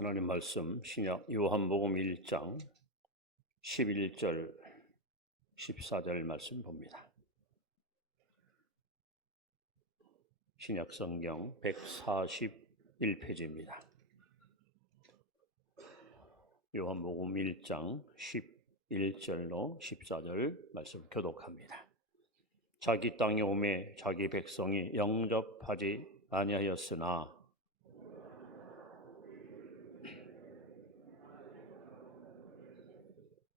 하나님 말씀 신약 요한복음 1장 11절 14절 말씀 봅니다. 신약 성경 141페이지입니다. 요한복음 1장 11절로 14절 말씀 교독합니다. 자기 땅에 오매 자기 백성이 영접하지 아니하였으나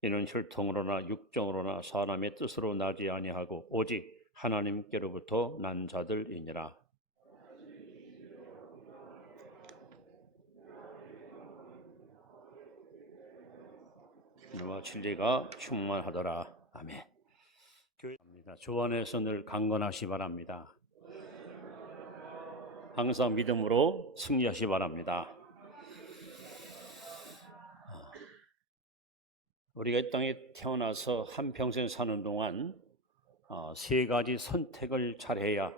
이는 혈통으로나 육정으로나 사람의 뜻으로 나지 아니하고 오직 하나님께로부터 난 자들이니라. 너와 진리가 충만하더라. 아멘. 교회입니다. 주 안에서 늘 강건하시 바랍니다. 항상 믿음으로 승리하시 바랍니다. 우리가 이 땅에 태어나서 한평생 사는 동안 세 가지 선택을 잘해야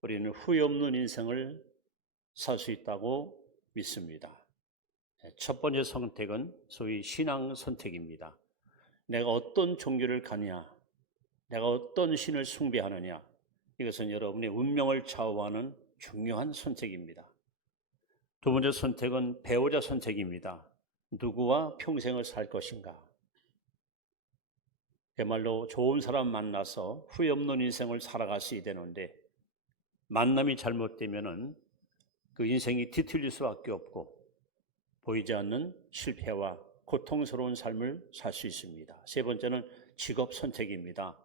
우리는 후회 없는 인생을 살 수 있다고 믿습니다. 첫 번째 선택은 소위 신앙 선택입니다. 내가 어떤 종교를 가느냐, 내가 어떤 신을 숭배하느냐, 이것은 여러분의 운명을 좌우하는 중요한 선택입니다. 두 번째 선택은 배우자 선택입니다. 누구와 평생을 살 것인가. 그야말로 좋은 사람 만나서 후회 없는 인생을 살아갈 수 되는데 만남이 잘못되면은 그 인생이 뒤틀릴 수밖에 없고 보이지 않는 실패와 고통스러운 삶을 살 수 있습니다. 세 번째는 직업 선택입니다.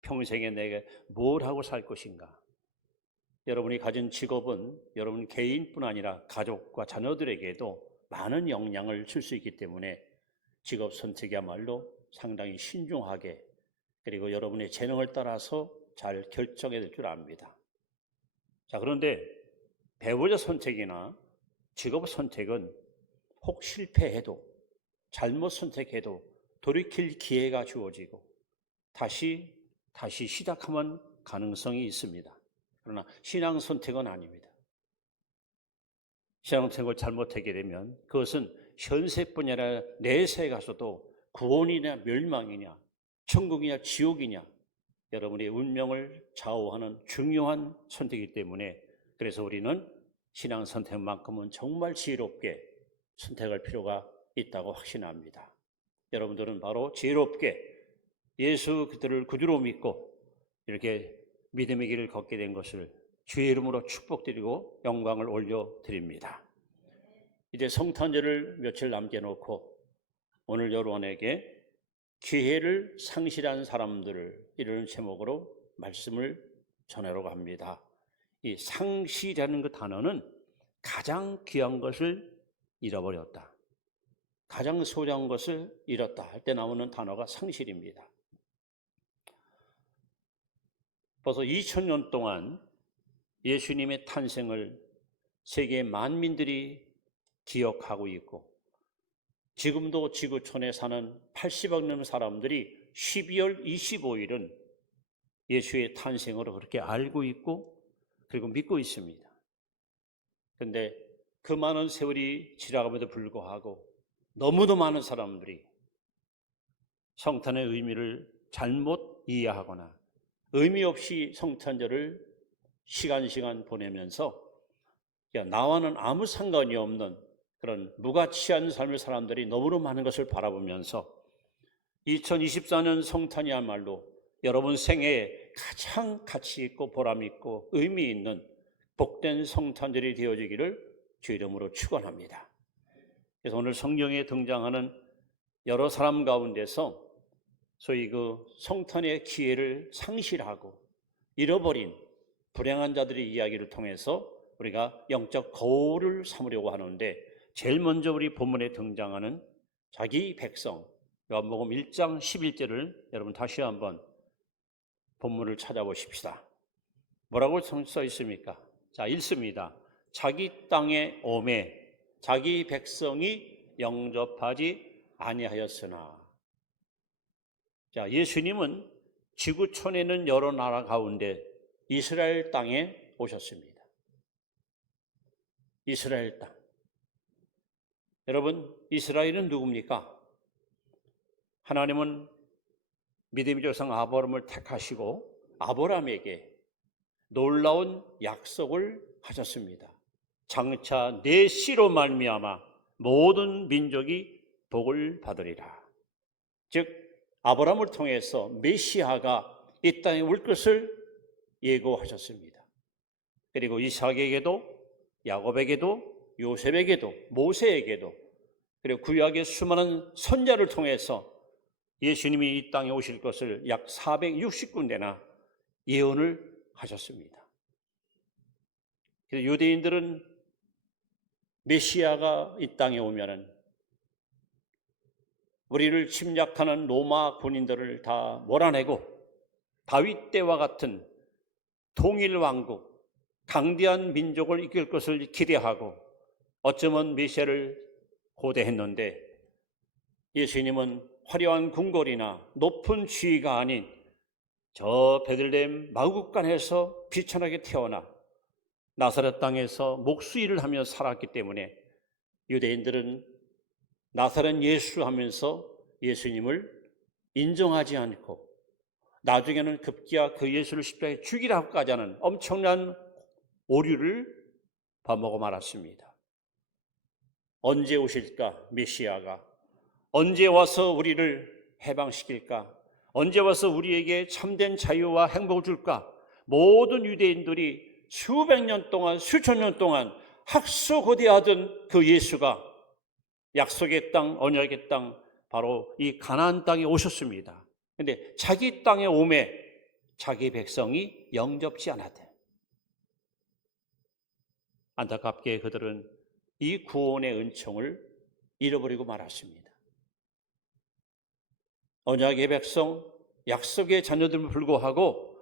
평생에 내게 뭘 하고 살 것인가. 여러분이 가진 직업은 여러분 개인뿐 아니라 가족과 자녀들에게도 많은 영향을 줄 수 있기 때문에 직업 선택이야말로 상당히 신중하게 그리고 여러분의 재능을 따라서 잘 결정해야 될 줄 압니다. 자, 그런데 배우자 선택이나 직업 선택은 혹 실패해도 잘못 선택해도 돌이킬 기회가 주어지고 다시 시작하면 가능성이 있습니다. 그러나 신앙 선택은 아닙니다. 신앙 선택을 잘못하게 되면 그것은 현세뿐 아니라 내세에 가서도 구원이냐 멸망이냐 천국이냐 지옥이냐 여러분의 운명을 좌우하는 중요한 선택이기 때문에 그래서 우리는 신앙 선택만큼은 정말 지혜롭게 선택할 필요가 있다고 확신합니다. 여러분들은 바로 지혜롭게 예수 그들을 구주로 믿고 이렇게 믿음의 길을 걷게 된 것을 주의 이름으로 축복드리고 영광을 올려드립니다. 이제 성탄절을 며칠 남겨놓고 오늘 여러분에게 기회를 상실한 사람들을 이런 제목으로 말씀을 전하려고 합니다. 이 상실이라는 그 단어는 가장 귀한 것을 잃어버렸다. 가장 소중한 것을 잃었다 할 때 나오는 단어가 상실입니다. 벌써 2000년 동안 예수님의 탄생을 세계 만민들이 기억하고 있고 지금도 지구촌에 사는 80억 넘는 사람들이 12월 25일은 예수의 탄생으로 그렇게 알고 있고 그리고 믿고 있습니다. 그런데 그 많은 세월이 지나감에도 불구하고 너무도 많은 사람들이 성탄의 의미를 잘못 이해하거나 의미 없이 성탄절을 시간 보내면서 나와는 아무 상관이 없는 그런 무가치한 삶을 사람들이 너무나 많은 것을 바라보면서 2024년 성탄이야말로 여러분 생애에 가장 가치 있고 보람 있고 의미 있는 복된 성탄절이 되어지기를 주 이름으로 축원합니다. 그래서 오늘 성경에 등장하는 여러 사람 가운데서 소위 그 성탄의 기회를 상실하고 잃어버린 불행한 자들의 이야기를 통해서 우리가 영적 거울을 삼으려고 하는데 제일 먼저 우리 본문에 등장하는 자기 백성 요한복음 1장 11절을 여러분 다시 한번 본문을 찾아보십시다. 뭐라고 써 있습니까? 자, 읽습니다. 자기 땅에 오매 자기 백성이 영접하지 아니하였으나. 자, 예수님은 지구촌에 있는 여러 나라 가운데 이스라엘 땅에 오셨습니다. 이스라엘 땅. 여러분, 이스라엘은 누굽니까? 하나님은 믿음의 조상 아브라함을 택하시고 아브라함에게 놀라운 약속을 하셨습니다. 장차 내 씨로 말미암아 모든 민족이 복을 받으리라. 즉 아브라함을 통해서 메시아가 이 땅에 올 것을 예고하셨습니다. 그리고 이삭에게도, 야곱에게도, 요셉에게도, 모세에게도, 그리고 구약의 수많은 선자를 통해서 예수님이 이 땅에 오실 것을 약 460군데나 예언을 하셨습니다. 그래서 유대인들은 메시아가 이 땅에 오면은 우리를 침략하는 로마 군인들을 다 몰아내고 다윗 때와 같은 통일 왕국, 강대한 민족을 이끌 것을 기대하고 어쩌면 메시아를 고대했는데 예수님은 화려한 궁궐이나 높은 지위가 아닌 저 베들레헴 마구간에서 비천하게 태어나 나사렛 땅에서 목수일을 하며 살았기 때문에 유대인들은 나사렛 예수 하면서 예수님을 인정하지 않고 나중에는 급기야 그 예수를 십자가에 죽이라고까지 하는 엄청난 오류를 범하고 말았습니다. 언제 오실까 메시아가? 언제 와서 우리를 해방시킬까? 언제 와서 우리에게 참된 자유와 행복을 줄까? 모든 유대인들이 수백 년 동안, 수천 년 동안 학수고대하던 그 예수가 약속의 땅, 언약의 땅, 바로 이 가나안 땅에 오셨습니다. 그런데 자기 땅에 오매 자기 백성이 영접지 않았대. 안타깝게 그들은 이 구원의 은총을 잃어버리고 말았습니다. 언약의 백성, 약속의 자녀들을 불구하고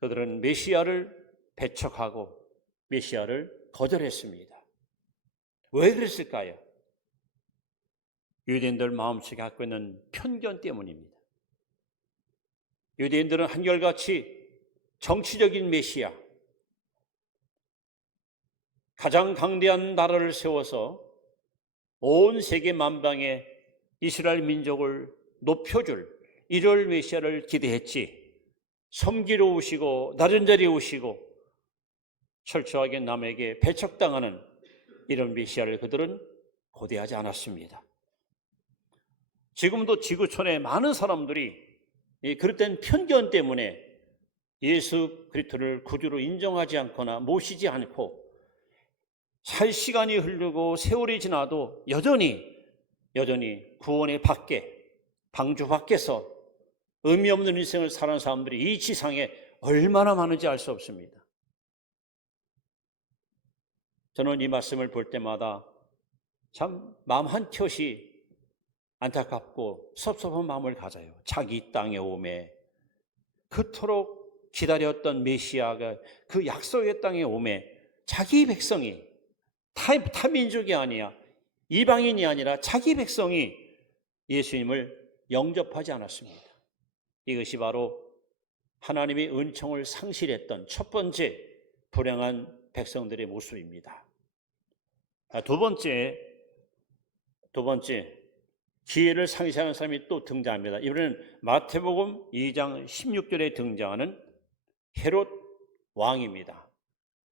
그들은 메시아를 배척하고 메시아를 거절했습니다. 왜 그랬을까요? 유대인들 마음속에 갖고 있는 편견 때문입니다. 유대인들은 한결같이 정치적인 메시아, 가장 강대한 나라를 세워서 온 세계 만방에 이스라엘 민족을 높여줄 이럴 메시아를 기대했지, 섬기러 오시고 낮은 자리에 오시고 철저하게 남에게 배척당하는 이런 메시아를 그들은 고대하지 않았습니다. 지금도 지구촌에 많은 사람들이 이 그릇된 편견 때문에 예수 그리스도를 구주로 인정하지 않거나 모시지 않고 살 시간이 흐르고 세월이 지나도 여전히 구원의 밖에, 방주 밖에서 의미 없는 인생을 사는 사람들이 이 지상에 얼마나 많은지 알 수 없습니다. 저는 이 말씀을 볼 때마다 참 마음 한켠이 안타깝고 섭섭한 마음을 가져요. 자기 땅에 오매, 그토록 기다렸던 메시아가 그 약속의 땅에 오매 자기 백성이 타민족이 아니야, 이방인이 아니라 자기 백성이 예수님을 영접하지 않았습니다. 이것이 바로 하나님의 은총을 상실했던 첫 번째 불행한 백성들의 모습입니다. 두 번째 기회를 상실하는 사람이 또 등장합니다. 이번에는 마태복음 2장 16절에 등장하는 헤롯 왕입니다.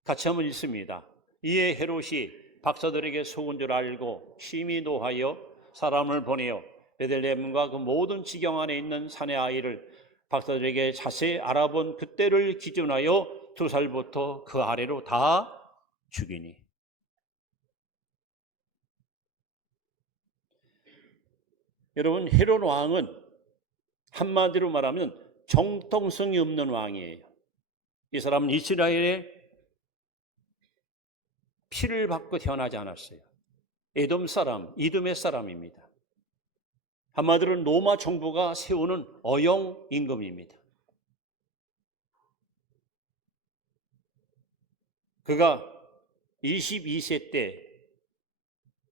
같이 한번 읽습니다. 이에 헤롯이 박사들에게 속은 줄 알고 심히 노하여 사람을 보내어 베들레헴과 그 모든 지경 안에 있는 산의 아이를 박사들에게 자세히 알아본 그때를 기준하여 2살부터 그 아래로 다 죽이니. 여러분, 헤롯 왕은 한마디로 말하면 정통성이 없는 왕이에요. 이 사람은 이스라엘의 피를 받고 태어나지 않았어요. 에돔 사람, 이돔의 사람입니다. 한마디로 로마 정부가 세우는 어용 임금입니다. 그가 22세 때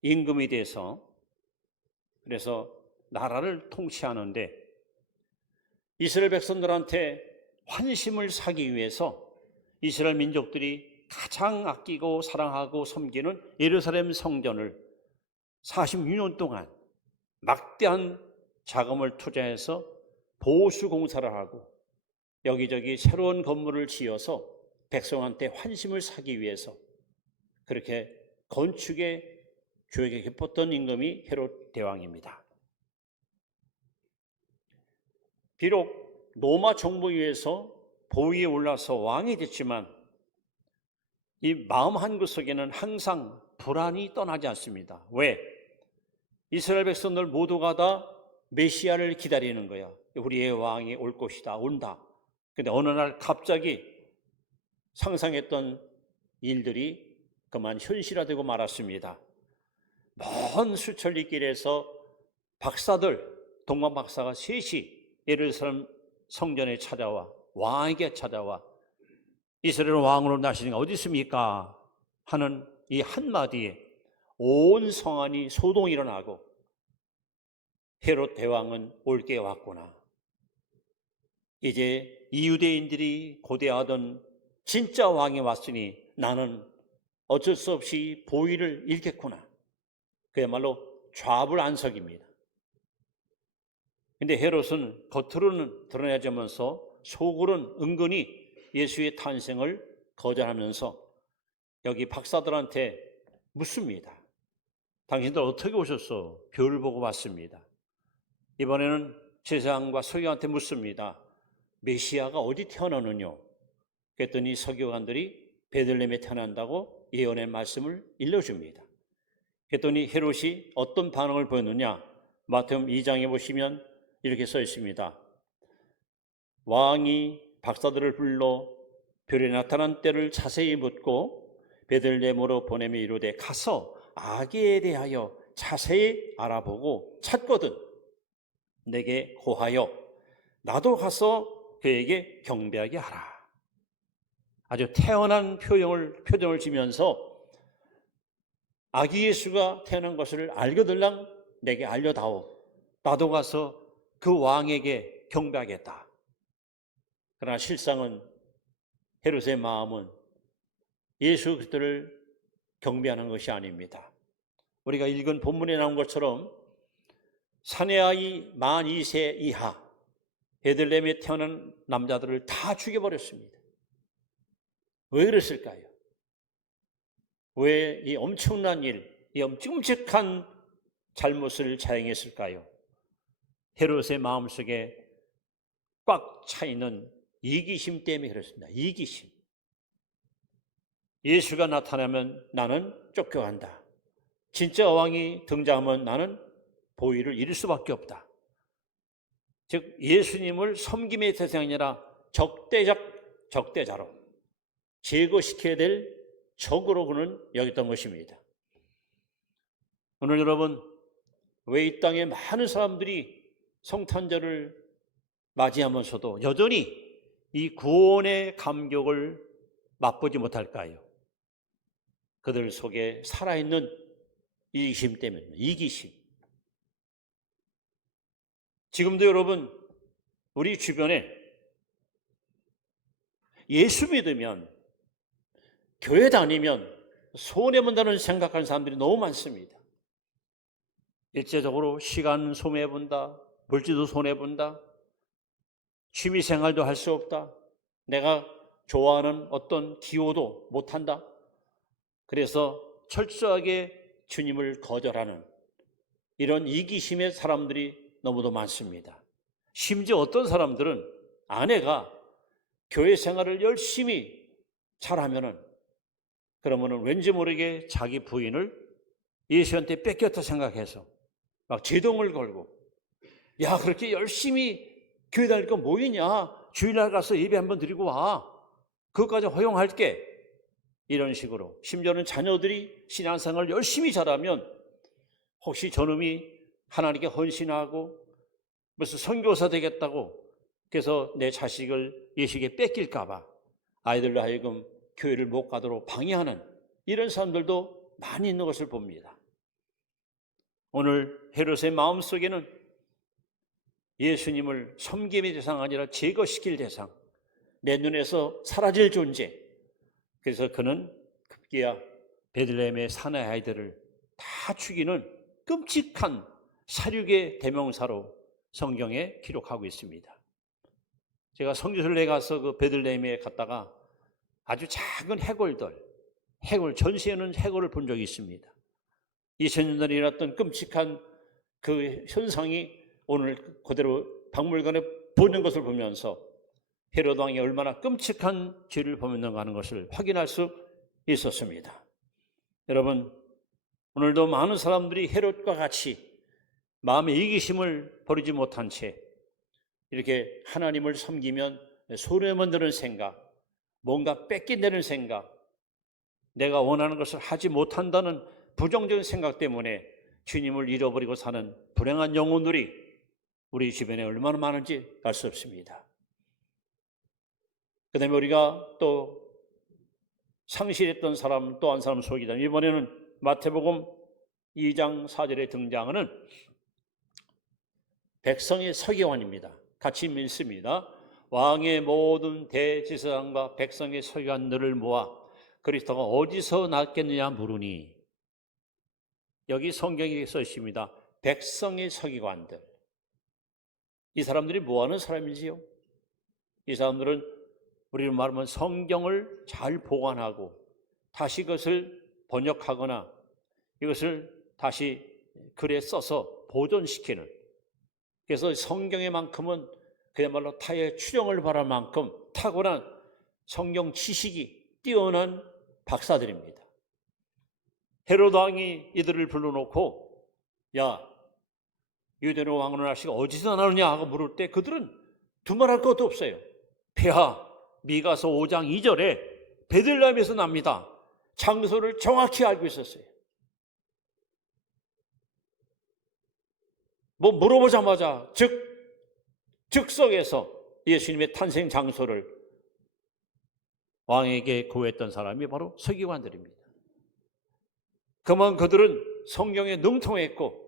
임금이 돼서 그래서 나라를 통치하는데 이스라엘 백성들한테 환심을 사기 위해서 이스라엘 민족들이 가장 아끼고 사랑하고 섬기는 예루살렘 성전을 46년 동안 막대한 자금을 투자해서 보수 공사를 하고 여기저기 새로운 건물을 지어서 백성한테 환심을 사기 위해서 그렇게 건축에 주에게 기뻤던 임금이 헤롯 대왕입니다. 비록 로마 정부 위에서 보위에 올라서 왕이 됐지만 이 마음 한구석에는 항상 불안이 떠나지 않습니다. 왜? 이스라엘 백성들 모두가 다 메시아를 기다리는 거야. 우리의 왕이 올 것이다, 온다. 근데 어느 날 갑자기 상상했던 일들이 그만 현실화되고 말았습니다. 먼 수천리 길에서 박사들, 동방 박사가 셋이 예루살렘 성전에 찾아와 왕에게 찾아와 이스라엘 왕으로 나시는 게 어디 있습니까? 하는 이 한마디에 온 성안이 소동이 일어나고 헤롯 대왕은 올게 왔구나. 이제 이유대인들이 고대하던 진짜 왕이 왔으니 나는 어쩔 수 없이 보위를 잃겠구나. 그야말로 좌불안석입니다. 근데 헤롯은 겉으로는 드러내자면서 속으로는 은근히 예수의 탄생을 거절하면서 여기 박사들한테 묻습니다. 당신들 어떻게 오셨어? 별 보고 왔습니다. 이번에는 제사장과 서기관한테 묻습니다. 메시아가 어디 태어나느냐? 그랬더니 서기관들이 베들레헴에 태어난다고 예언의 말씀을 일러줍니다. 그랬더니 헤롯이 어떤 반응을 보였느냐? 마태복음 2장에 보시면 이렇게 써 있습니다. 왕이 박사들을 불러 별이 나타난 때를 자세히 묻고 베들레헴으로 보내며 이르되 가서 아기에 대하여 자세히 알아보고 찾거든 내게 고하여 나도 가서 그에게 경배하게 하라. 아주 태어난 표정을 지면서 아기 예수가 태어난 것을 알거들랑 내게 알려다오. 나도 가서 그 왕에게 경배하겠다. 그러나 실상은 헤롯의 마음은 예수 그리스도를 경배하는 것이 아닙니다. 우리가 읽은 본문에 나온 것처럼 사내 아이 만 2세 이하 베들레헴에 태어난 남자들을 다 죽여버렸습니다. 왜 그랬을까요? 왜 이 엄청난 일, 이 끔찍한 잘못을 자행했을까요? 헤롯의 마음속에 꽉 차있는 이기심 때문에 그렇습니다. 이기심. 예수가 나타나면 나는 쫓겨간다. 진짜 왕이 등장하면 나는 보위를 잃을 수밖에 없다. 즉 예수님을 섬김의 대상이 아니라 적대자로 제거시켜야 될 적으로 그는 여겼던 것입니다. 오늘 여러분, 왜 이 땅에 많은 사람들이 성탄절을 맞이하면서도 여전히 이 구원의 감격을 맛보지 못할까요? 그들 속에 살아있는 이기심 때문입니다. 이기심. 지금도 여러분, 우리 주변에 예수 믿으면, 교회 다니면 손해본다는 생각하는 사람들이 너무 많습니다. 일제적으로 시간 소매본다, 물질도 손해본다, 취미생활도 할 수 없다, 내가 좋아하는 어떤 기호도 못한다. 그래서 철저하게 주님을 거절하는 이런 이기심의 사람들이 너무도 많습니다. 심지어 어떤 사람들은 아내가 교회 생활을 열심히 잘하면은 그러면은 왠지 모르게 자기 부인을 예수한테 뺏겼다 생각해서 막 제동을 걸고 야 그렇게 열심히 교회 다닐 거 뭐이냐 주일날 가서 예배 한번 드리고 와 그것까지 허용할게 이런 식으로 심지어는 자녀들이 신앙생활을 열심히 잘하면 혹시 저놈이 하나님께 헌신하고 무슨 선교사 되겠다고 그래서 내 자식을 예수에게 뺏길까 봐 아이들로 하여금 교회를 못 가도록 방해하는 이런 사람들도 많이 있는 것을 봅니다. 오늘 헤롯의 마음속에는 예수님을 섬김의 대상 아니라 제거시킬 대상, 내 눈에서 사라질 존재. 그래서 그는 급기야 베들레헴의 사내 아이들을 다 죽이는 끔찍한 살육의 대명사로 성경에 기록하고 있습니다. 제가 성지순례 가서 그 베들레헴에 갔다가 아주 작은 해골, 전시에는 해골을 본 적이 있습니다. 2000년 전에 일어났던 끔찍한 그 현상이 오늘 그대로 박물관에 보는 것을 보면서 헤롯 왕이 얼마나 끔찍한 죄를 범했는가 하는 것을 확인할 수 있었습니다. 여러분, 오늘도 많은 사람들이 헤롯과 같이 마음의 이기심을 버리지 못한 채 이렇게 하나님을 섬기면 손해만 드는 생각, 뭔가 뺏긴다는 생각, 내가 원하는 것을 하지 못한다는 부정적인 생각 때문에 주님을 잃어버리고 사는 불행한 영혼들이 우리 주변에 얼마나 많은지 알 수 없습니다. 그 다음에 우리가 또 상실했던 사람, 또 한 사람 소개다. 이번에는 마태복음 2장 4절에 등장하는 백성의 서기관입니다. 같이 읽습니다. 왕의 모든 대제사장과 백성의 서기관들을 모아 그리스도가 어디서 났겠느냐 물으니, 여기 성경에 써 있습니다. 백성의 서기관들. 이 사람들이 뭐하는 사람이지요? 이 사람들은 우리로 말하면 성경을 잘 보관하고 다시 그것을 번역하거나 이것을 다시 글에 써서 보존시키는, 그래서 성경의 만큼은 그야말로 타의 추종을 바랄 만큼 탁월한 성경 지식이 뛰어난 박사들입니다. 헤롯 왕이 이들을 불러놓고 야, 유대로 왕은 아씨가 어디서 나느냐 하고 물을 때 그들은 두말할 것도 없어요. 폐하, 미가서 5장 2절에 베들레헴에서 납니다. 장소를 정확히 알고 있었어요. 뭐 물어보자마자 즉석에서 예수님의 탄생 장소를 왕에게 구했던 사람이 바로 서기관들입니다. 그만 그들은 성경에 능통했고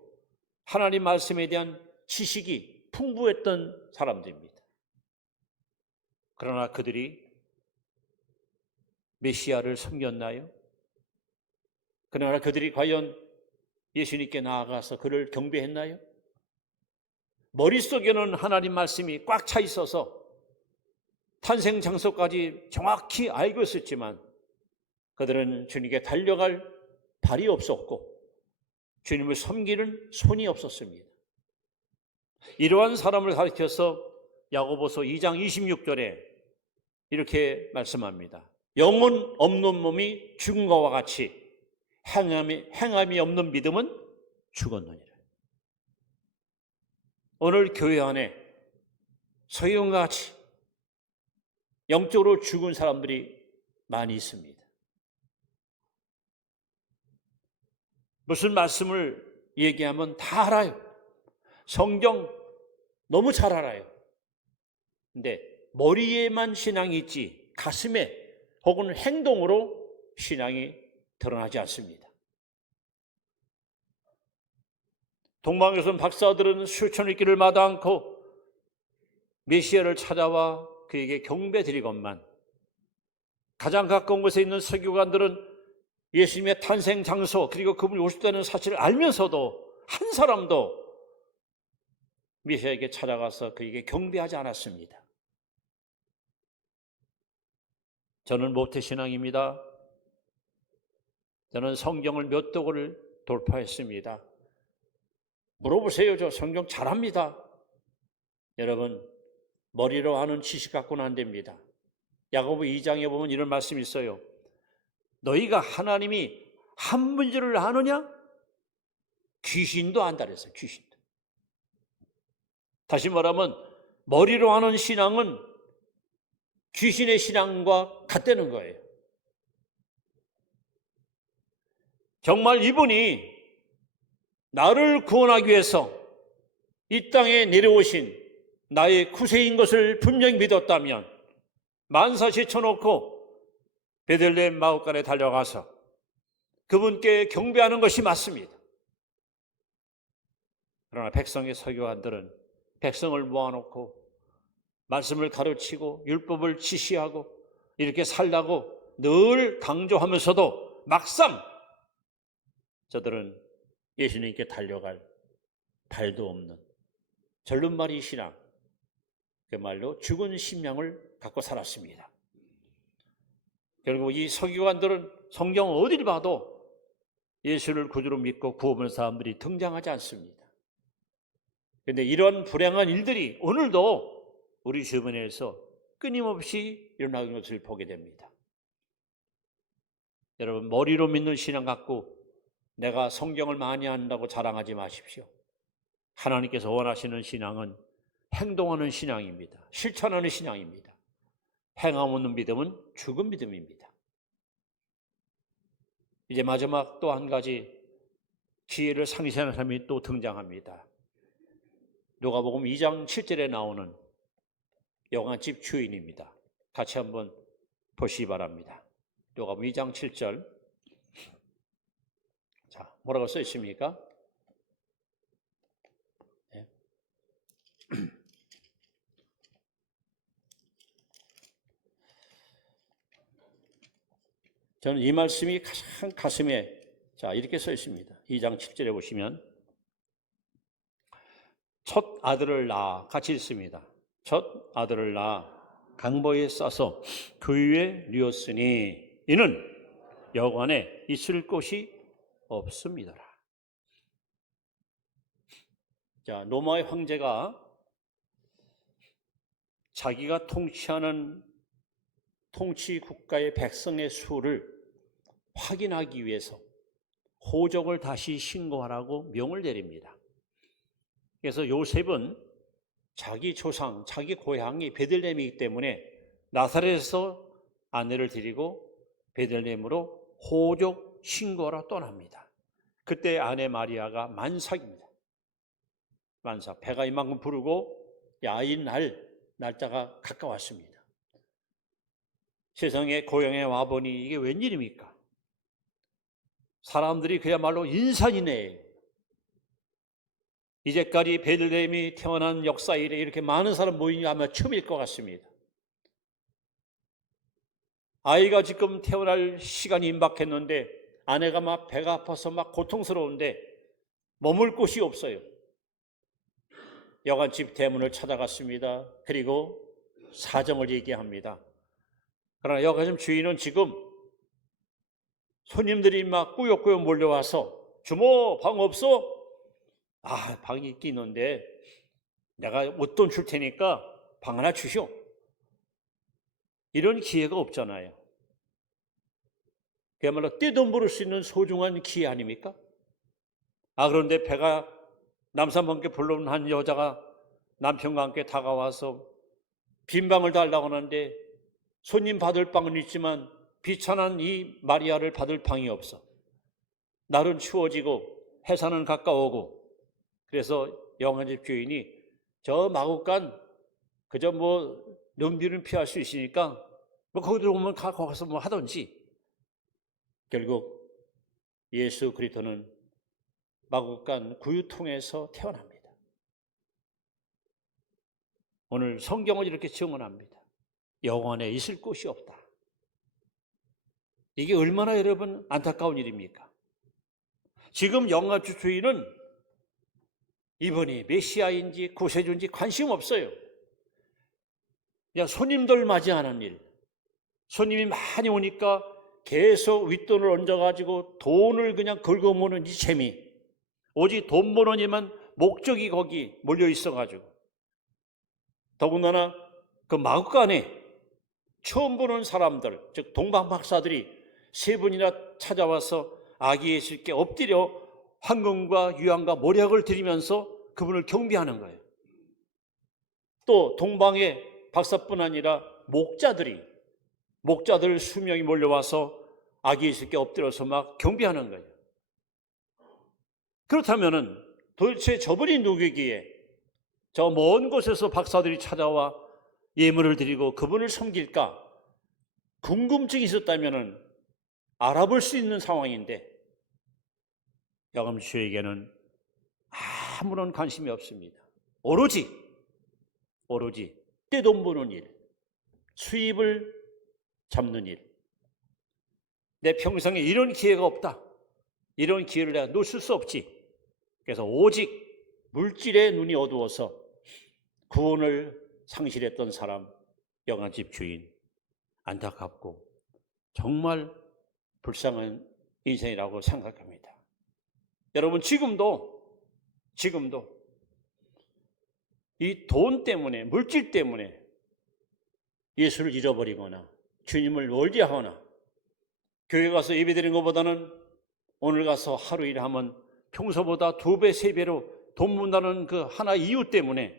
하나님 말씀에 대한 지식이 풍부했던 사람들입니다. 그러나 그들이 메시아를 섬겼나요? 그러나 그들이 과연 예수님께 나아가서 그를 경배했나요? 머릿속에는 하나님 말씀이 꽉 차 있어서 탄생 장소까지 정확히 알고 있었지만 그들은 주님께 달려갈 발이 없었고 주님을 섬기는 손이 없었습니다. 이러한 사람을 가리켜서 야고보서 2장 26절에 이렇게 말씀합니다. 영혼 없는 몸이 죽은 것과 같이 행함이 없는 믿음은 죽었느니라. 오늘 교회 안에 서기관과 같이 영적으로 죽은 사람들이 많이 있습니다. 무슨 말씀을 얘기하면 다 알아요. 성경 너무 잘 알아요. 근데 머리에만 신앙이 있지 가슴에 혹은 행동으로 신앙이 드러나지 않습니다. 동방에서 박사들은 수천의 길을 마다 않고 메시아를 찾아와 그에게 경배드리건만 가장 가까운 곳에 있는 서기관들은 예수님의 탄생 장소 그리고 그분이 오셨다는 사실을 알면서도 한 사람도 메시아에게 찾아가서 그에게 경배하지 않았습니다. 저는 모태신앙입니다. 저는 성경을 몇 독을 돌파했습니다. 물어보세요. 저 성경 잘합니다. 여러분, 머리로 아는 지식 갖고는 안 됩니다. 야고보 2장에 보면 이런 말씀이 있어요. 너희가 하나님이 한 분지를 아느냐? 귀신도 안다 그랬어요. 귀신도. 다시 말하면 머리로 아는 신앙은 귀신의 신앙과 같다는 거예요. 정말 이분이 나를 구원하기 위해서 이 땅에 내려오신 나의 구세인 것을 분명히 믿었다면 만사시 쳐놓고 베들레헴 마을간에 달려가서 그분께 경배하는 것이 맞습니다. 그러나 백성의 서기관들은 백성을 모아놓고 말씀을 가르치고 율법을 지시하고 이렇게 살라고 늘 강조하면서도 막상 저들은 예수님께 달려갈 발도 없는 절름발이 신앙, 그말로 죽은 심령을 갖고 살았습니다. 결국 이 서기관들은 성경 어딜 봐도 예수를 구주로 믿고 구원받은 사람들이 등장하지 않습니다. 그런데 이런 불행한 일들이 오늘도 우리 주변에서 끊임없이 일어나는 것을 보게 됩니다. 여러분, 머리로 믿는 신앙 갖고 내가 성경을 많이 한다고 자랑하지 마십시오. 하나님께서 원하시는 신앙은 행동하는 신앙입니다. 실천하는 신앙입니다. 행함 없는 믿음은 죽은 믿음입니다. 이제 마지막 또 한 가지 기회를 상실하는 사람이 또 등장합니다. 누가복음 2장 7절에 나오는 영화집 주인입니다. 같이 한번 보시기 바랍니다. 누가복음 2장 7절. 자, 뭐라고 써 있습니까? 네. 저는 이 말씀이 가장 가슴에 이렇게 써 있습니다. 2장 7절에 보시면 첫 아들을 낳아 같이 읽습니다. 첫 아들을 낳아 강보에 싸서 그 위에 뉘었으니 이는 여관에 있을 곳이 없습니다. 자, 로마의 황제가 자기가 통치하는 통치 국가의 백성의 수를 확인하기 위해서 호적을 다시 신고하라고 명을 내립니다. 그래서 요셉은 자기 조상, 자기 고향이 베들레헴이기 때문에 나사렛에서 아내를 데리고 베들레헴으로 호적 신고하러 떠납니다. 그때 아내 마리아가 만삭입니다. 만삭, 배가 이만큼 부르고 야인 날짜가 가까웠습니다. 세상에 고향에 와보니 이게 웬일입니까? 사람들이 그야말로 인산이네. 이제까지 베들레헴이 태어난 역사 이래 이렇게 많은 사람 모이니 아마 처음일 것 같습니다. 아이가 지금 태어날 시간이 임박했는데 아내가 막 배가 아파서 막 고통스러운데 머물 곳이 없어요. 여관집 대문을 찾아갔습니다. 그리고 사정을 얘기합니다. 그러나 여관집 주인은 지금 손님들이 막 꾸역꾸역 몰려와서 주모 방 없어? 방이 있긴 있는데 내가 웃돈 줄 테니까 방 하나 주시오. 이런 기회가 없잖아요. 그야말로 떼돈 벌을 수 있는 소중한 기회 아닙니까? 그런데 배가 남산방께 불러온 한 여자가 남편과 함께 다가와서 빈 방을 달라고 하는데 손님 받을 방은 있지만 비천한 이 마리아를 받을 방이 없어. 날은 추워지고 해산은 가까워오고 그래서 영화집 주인이 저 마구간 그저 눈비는 피할 수 있으니까 거기 들어오면 가서 하든지. 결국 예수 그리스도는 마구간 구유통에서 태어납니다. 오늘 성경을 이렇게 증언합니다. 영원에 있을 곳이 없다. 이게 얼마나 여러분 안타까운 일입니까? 지금 영화주 주인은 이번이 메시아인지 구세주인지 관심 없어요. 그냥 손님들 맞이하는 일. 손님이 많이 오니까 계속 윗돈을 얹어가지고 돈을 그냥 긁어모으는 이 재미. 오직 돈 버는 일만 목적이 거기 몰려 있어가지고. 더군다나 그 마구간에 처음 보는 사람들, 즉 동방박사들이 세 분이나 찾아와서 아기 예수께 엎드려 황금과 유황과 모략을 드리면서 그분을 경배하는 거예요. 또 동방의 박사뿐 아니라 목자들 수명이 몰려와서 아기 예수께 엎드려서 막 경배하는 거예요. 그렇다면은 도대체 저분이 누구기에 저 먼 곳에서 박사들이 찾아와 예물을 드리고 그분을 섬길까? 궁금증이 있었다면은 알아볼 수 있는 상황인데 여감주에게는 아무런 관심이 없습니다. 오로지 떼돈 버는 일, 수입을 잡는 일. 내 평생에 이런 기회가 없다. 이런 기회를 내가 놓칠 수 없지. 그래서 오직 물질의 눈이 어두워서 구원을 상실했던 사람, 영안집 주인, 안타깝고 정말 불쌍한 인생이라고 생각합니다. 여러분, 지금도 이 돈 때문에, 물질 때문에 예수를 잃어버리거나 주님을 멀리하거나 교회 가서 예배드리는 것보다는 오늘 가서 하루 일하면 평소보다 2배, 3배로 돈 문다는 그 하나 이유 때문에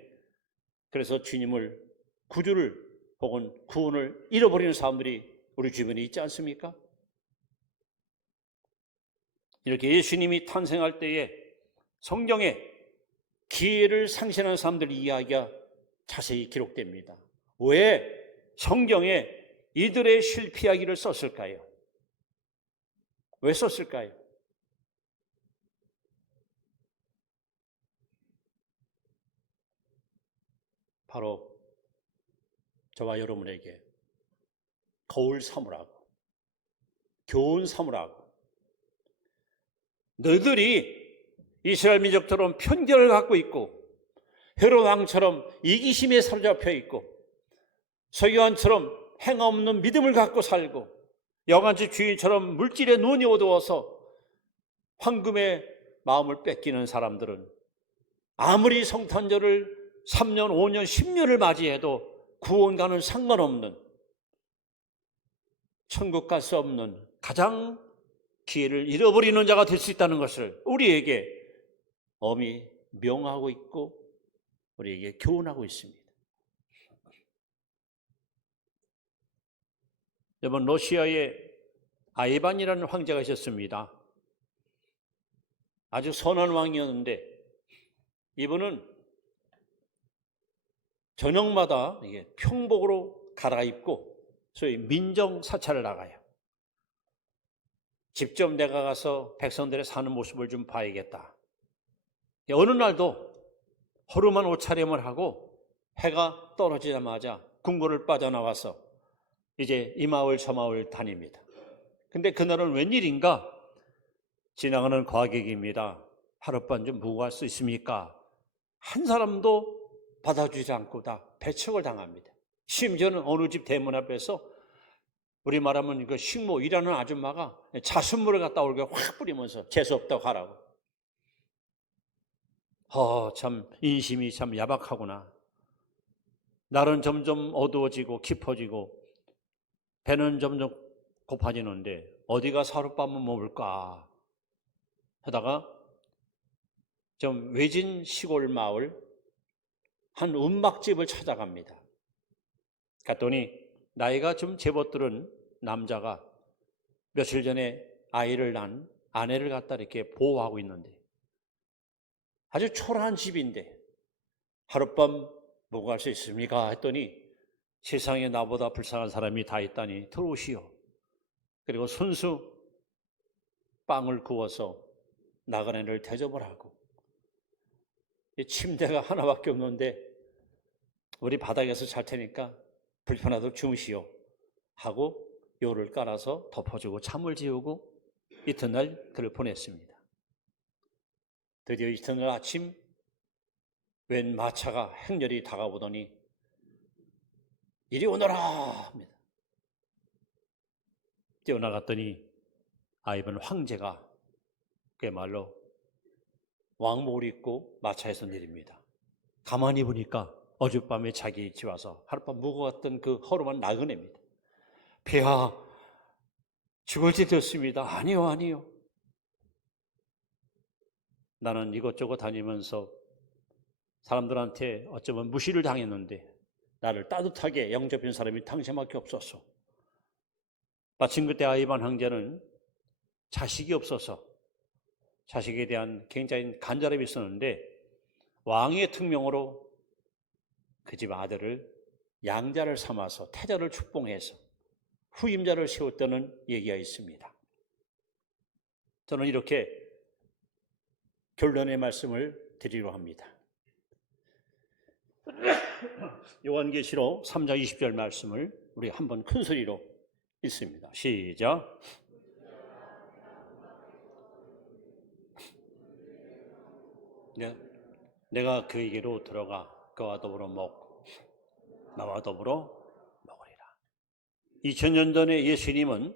그래서 주님을, 구주를 혹은 구원을 잃어버리는 사람들이 우리 주변에 있지 않습니까? 이렇게 예수님이 탄생할 때에 성경에 기회를 상실하는 사람들 이야기가 자세히 기록됩니다. 왜 성경에 이들의 실패하기를 썼을까요? 왜 썼을까요? 바로 저와 여러분에게 거울 삼으라고, 교훈 삼으라고, 너희들이 이스라엘 민족처럼 편견을 갖고 있고 헤롯 왕처럼 이기심에 사로잡혀 있고 서기관처럼 행없는 믿음을 갖고 살고 여간집 주인처럼 물질의 눈이 어두워서 황금의 마음을 뺏기는 사람들은 아무리 성탄절을 3년, 5년, 10년을 맞이해도 구원과는 상관없는, 천국 갈 수 없는 가장 기회를 잃어버리는 자가 될 수 있다는 것을 우리에게 엄히 명하고 있고 우리에게 교훈하고 있습니다. 여러분, 러시아에 아이반이라는 황제가 있었습니다. 아주 선한 왕이었는데 이분은 저녁마다 평복으로 갈아입고 소위 민정 사찰을 나가요. 직접 내가 가서 백성들의 사는 모습을 좀 봐야겠다. 어느 날도 허름한 옷차림을 하고 해가 떨어지자마자 궁궐을 빠져나와서 이제 이 마을 저 마을 다닙니다. 근데 그날은 웬일인가 지나가는 과객입니다. 하룻밤 좀 묵고 갈 수 있습니까? 한 사람도 받아주지 않고 다 배척을 당합니다. 심지어는 어느 집 대문 앞에서 우리 말하면 그 식모 일하는 아줌마가 자순물을 갖다 올게 확 뿌리면서 재수없다고 하라고. 참 인심이 참 야박하구나. 날은 점점 어두워지고 깊어지고 배는 점점 고파지는데 어디가 하룻밤을 먹을까 하다가 좀 외진 시골 마을 한 은막집을 찾아갑니다. 갔더니 나이가 좀 제법 들은 남자가 며칠 전에 아이를 낳은 아내를 갖다 이렇게 보호하고 있는데 아주 초라한 집인데 하룻밤 묵고 갈 수 있습니까? 했더니 세상에 나보다 불쌍한 사람이 다 있다니 들어오시오. 그리고 손수 빵을 구워서 나그네를 대접을 하고 침대가 하나밖에 없는데 우리 바닥에서 잘 테니까 불편하도록 주무시오 하고 요를 깔아서 덮어주고 잠을 재우고 이튿날 그를 보냈습니다. 드디어 이튿날 아침 웬 마차가 행렬이 다가오더니 이리 오너라 합니다. 뛰어나갔더니 이번 황제가 그야말로 왕복을 입고 마차에서 내립니다. 가만히 보니까 어젯밤에 자기 집 와서 하룻밤 묵어갔던 그 허름한 나그네입니다. 폐하, 죽을 때 됐습니다. 아니요. 나는 이것저것 다니면서 사람들한테 어쩌면 무시를 당했는데 나를 따뜻하게 영접한 사람이 당신밖에 없었어. 마침 그때 아이반 황제는 자식이 없어서 자식에 대한 굉장히 간절함이 있었는데 왕의 특명으로 그 집 아들을 양자를 삼아서 태자를 축봉해서 후임자를 세웠다는 얘기가 있습니다. 저는 이렇게 결론의 말씀을 드리려 합니다. 요한계시록 3장 20절 말씀을 우리 한번 큰 소리로 읽습니다. 시작. 내가 그에게로 들어가 그와 더불어 먹고 나와 더불어 먹으리라. 2000년 전에 예수님은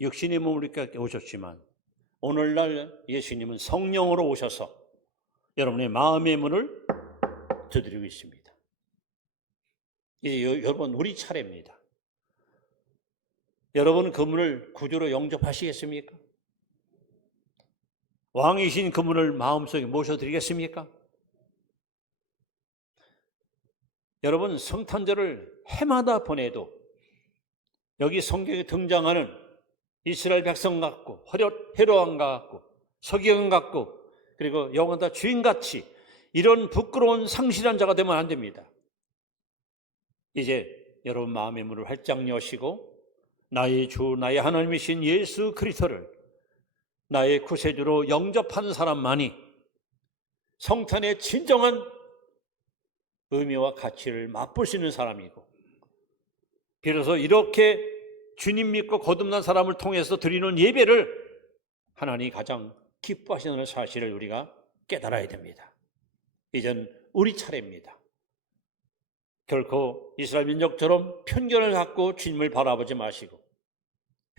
육신의 몸으로 이렇게 오셨지만 오늘날 예수님은 성령으로 오셔서 여러분의 마음의 문을 두드리고 있습니다. 이제 여러분 우리 차례입니다. 여러분 그 문을 구주로 영접하시겠습니까? 왕이신 그 문을 마음속에 모셔드리겠습니까? 여러분 성탄절을 해마다 보내도 여기 성경에 등장하는 이스라엘 백성 같고 헤롯 같고 서기관 같고 그리고 영원한 주인같이 이런 부끄러운 상실한 자가 되면 안 됩니다. 이제 여러분 마음의 문을 활짝 여시고 나의 주 나의 하나님이신 예수 그리스도를 나의 구세주로 영접한 사람만이 성탄의 진정한 의미와 가치를 맛볼 수 있는 사람이고 비로소 이렇게 주님 믿고 거듭난 사람을 통해서 드리는 예배를 하나님이 가장 기뻐하시는 사실을 우리가 깨달아야 됩니다. 이젠 우리 차례입니다. 결코 이스라엘 민족처럼 편견을 갖고 주님을 바라보지 마시고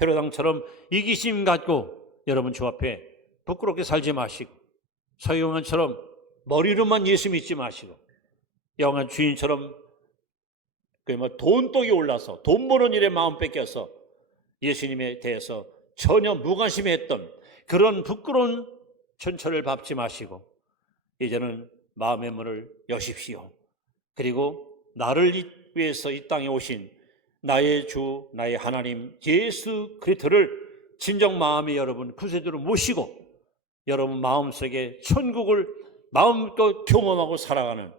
헤롯 왕처럼 이기심 갖고 여러분 주 앞에 부끄럽게 살지 마시고 서기관처럼 머리로만 예수 믿지 마시고 영원한 주인처럼 돈독이 올라서 돈 버는 일에 마음 뺏겨서 예수님에 대해서 전혀 무관심했던 그런 부끄러운 천철을 밟지 마시고 이제는 마음의 문을 여십시오. 그리고 나를 위해서 이 땅에 오신 나의 주 나의 하나님 예수 그리스도를 진정 마음에 여러분 구세주로 모시고 여러분 마음속에 천국을 마음껏 경험하고 살아가는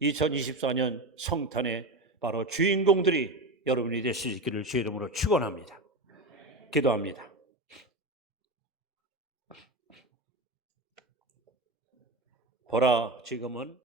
2024년 성탄의 바로 주인공들이 여러분이 될 수 있기를 주의 이름으로 축원합니다. 기도합니다. 보라 지금은